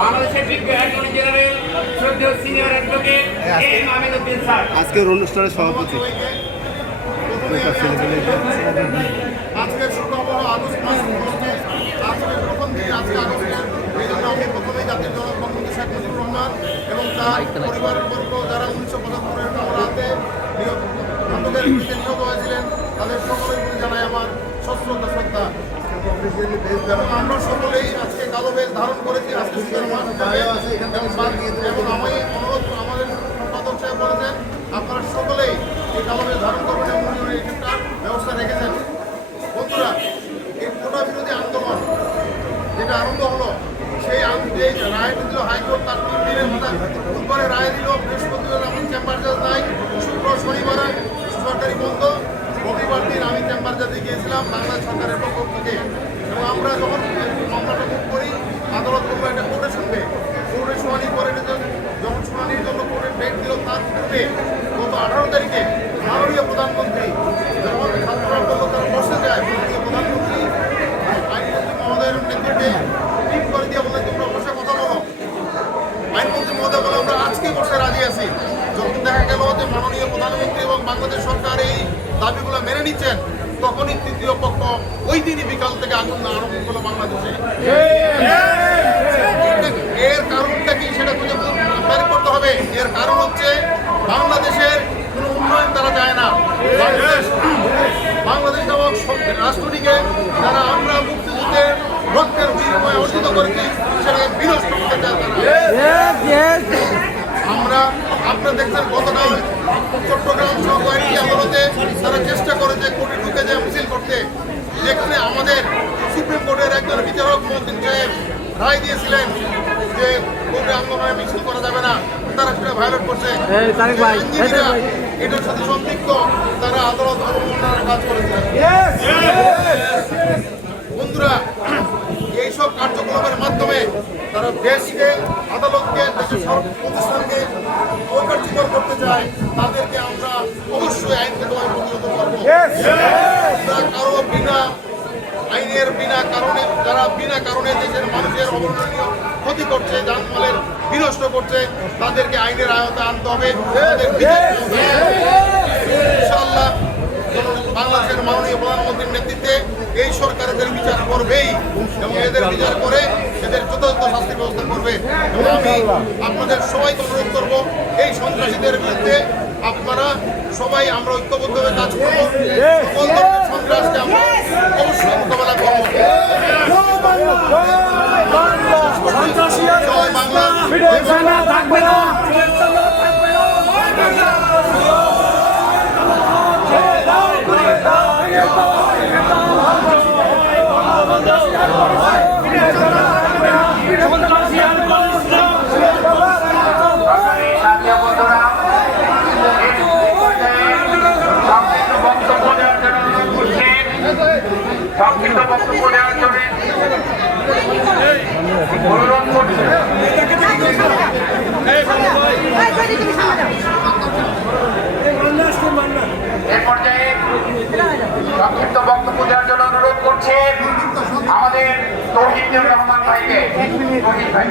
বাংলাদেশের বিজ্ঞ attorney general শ্রদ্ধেয় senior advocate M Aminuddin sir. আজকের অনুষ্ঠানের সভাপতি। আজকের শুক্রবার আগস্ট মাস উপলক্ষে আজকে প্রথম দিন আজকে আগস্টের এই জন্য আমি প্রথমেই জাতির জনক বঙ্গবন্ধু শেখ মুজিবুর রহমান এবং তার পরিবারবর্গ যারা 1975-এর কামরাতে বন্ধুদের নিহত হয়েছিলেন তাদের সকলের প্রতি জানাই আমার সশ্রদ্ধা শ্রদ্ধা। এবং আমরা সকলেই আজকে কালো বেশ ধারণ করেছি আজকে এবং আমি অনুরোধ আমাদের সম্পাদক সাহেব বলেছেন আপনারা সকলেই এই কালো বেশ ধারণ করবেন এবং উনি একটা ব্যবস্থা রেখেছেন। বন্ধুরা, এই কোটা বিরোধী আন্দোলন যেটা আরম্ভ হলো সেই রায় দিল হাইকোর্ট তার 3 দিনের মাথা বুধবারে রায় দিল, বৃহস্পতিবার আমার চেম্বার জাজ নাই, শুক্র শনিবার সরকারি বন্ধ, রবিবার দিন আমি চেম্বার জাজে গিয়েছিলাম বাংলাদেশ সরকারের পক্ষ থেকে। এবং আমরা যখন মামলাটা মুখ করি আদালত বললো এটা কোর্টে শুনবে, কোর্টে শুনানি করে যখন শুনানির জন্য কোর্টের ডেট দিল তার পূর্বে গত 18 তারিখে মাননীয় প্রধানমন্ত্রী যখন ছাত্ররা বললো তারা বসে যায়, মাননীয় প্রধানমন্ত্রী আইনমন্ত্রী মহোদয়ের নেতৃত্বে ঠিক করে দিয়ে বলে তোমরা বসে কথা বলো। আইনমন্ত্রী মহোদয় বলে আমরা আজকে বসে রাজি আছি। যখন দেখা গেল যে মাননীয় প্রধানমন্ত্রী এবং বাংলাদেশ সরকার এই দাবিগুলো মেনে নিচ্ছেন তখনই তৃতীয় পক্ষ ওই দিনই বিকাল থেকে আগুন আরম্ভ করলো বাংলাদেশে। এর কারণটা কি সেটা খুঁজে বের করতে হবে। এর কারণ হচ্ছে বাংলাদেশের কোনো উন্নয়ন তারা চায় না। বাংলাদেশ নামক রাষ্ট্রটিকে যারা আমরা মুক্তিযুদ্ধের রক্তের বিনিময়ে অর্জিত করেছি সেটাকে বিনষ্ট করতে চায় তারা। আমরা আপনারা দেখছেন গতকাল চট্টগ্রাম সহ কয়েকটি আদালতে তারা চেষ্টা করেছে কোর্টে ঢুকে যায় মিছিল করতে, যেখানে আমাদের সুপ্রিম কোর্টের একজন বিচারক মহসিন সাহেব রায় দিয়েছিলেন যে কোর্টে আন্দোলনে মিছিল করা যাবে না, তারা সেটা ভায়োলেট করছে। এটার সাথে সম্পৃক্ত তারা আদালত অবমাননার কাজ করেছিলেন। বন্ধুরা, এইসব কার্যকলাপের মাধ্যমে তারা দেশকে আদালতকে দেশের সব প্রতিষ্ঠানকে অকার্যকর করতে চায়। তাদেরকে আমরা অবশ্যই আইন থেকে প্রতিহত করব। কারো বিনা আইনের বিনা কারণে যারা বিনা কারণে দেশের মানুষের অবর্ণনীয় ক্ষতি করছে, জানমালের বিনষ্ট করছে, তাদেরকে আইনের আয়তায় আনতে হবে। ইনশাআল্লাহ বাংলাদেশের মাননীয় প্রধানমন্ত্রীর নেতৃত্বে এই সরকার এদের বিচার করবেই এবং এদের বিচার করে এদের যথাযথ শাস্তির ব্যবস্থা করবে। এবং আমি আপনাদের সবাইকে অনুরোধ করব এই সন্ত্রাসীদের বিরুদ্ধে আপনারা সবাই আমরা ঐক্যবদ্ধভাবে কাজ করবো। সকল ধরনের সন্ত্রাসকে আমরা অবশ্যই মোকাবেলা করবো। বাংলা সংক্ষিপ্ত বক্তব্য দেওয়ার জন্য অনুরোধ করছি। এ পর্যায়ে সংক্ষিপ্ত বক্তব্য দেওয়ার জন্য অনুরোধ করছে আমাদের তৌহিদুর রহমান ভাইকে। তৌহিদ ভাই